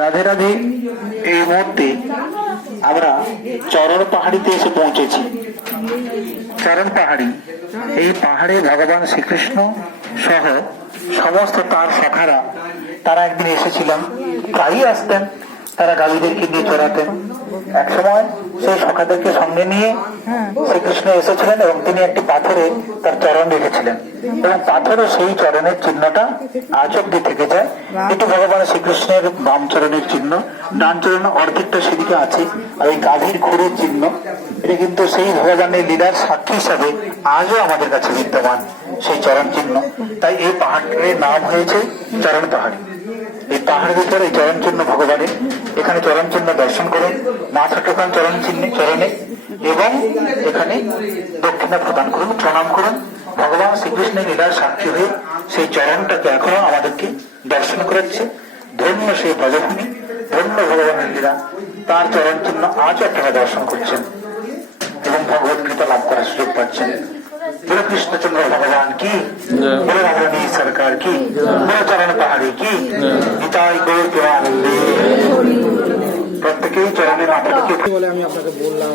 রাধে রাধে। এই মুহূর্তে আমরা চরণ পাহাড়িতে এসে পৌঁছেছি। চরণ পাহাড়ি, এই পাহাড়ে ভগবান শ্রীকৃষ্ণ সহ সমস্ত তার সখারা তারা একদিন এসেছিলেন। প্রায়ই আসতেন, তারা গাভীদেরকে নিয়ে চড়াতেন। এক সময় সেই সখাদেরকে সঙ্গে নিয়ে শ্রীকৃষ্ণ এসেছিলেন এবং তিনি একটি পাথরে তার চরণ রেখেছিলেন এবং পাথরে সেই চরণের চিহ্নটা আজ অব্দি থেকে যায়। এটি ভগবান শ্রীকৃষ্ণের বাম চরণের চিহ্ন, ডান চরণের অর্ধেকটা সেদিকে আছে, আর এই গাভীর খুরের চিহ্ন এটা কিন্তু সেই ভগবানের লীলার সাক্ষী হিসাবে আজও আমাদের কাছে বিদ্যমান সেই চরণ চিহ্ন। তাই এই পাহাড়ের নাম হয়েছে চরণ পাহাড়ি। এই পাহাড়ের উপরে এই চরণ চিহ্ন ভগবানের, এখানে চরণ চিহ্ন দর্শন করুন, মাথা টোকান চরণ চিহ্নে চরণে এবং এখানে দক্ষিণা প্রদান করুন, প্রণাম করুন। ভগবান শ্রীকৃষ্ণের লীলার সাক্ষী হয়ে সেই চরণটাকে এখনো আমাদেরকে দর্শন করাচ্ছে। ধন্য সেই ব্রজভূমি, ধন্য ভগবানের লীলা, তার চরণ চিহ্ন আজও আপনারা দর্শন করছেন এবং ভগবত কৃপা লাভ করার সুযোগ পাচ্ছেন। বলে কৃষ্ণচন্দ্র ভগবান কি, বলে রাধারানী সরকার কি, বলে চরণ পাহাড়ি কি, নিতাই গৌর প্রেমানন্দে। প্রত্যেকেই চরণে মাথাটিকে বলে আমি আপনাকে বললাম।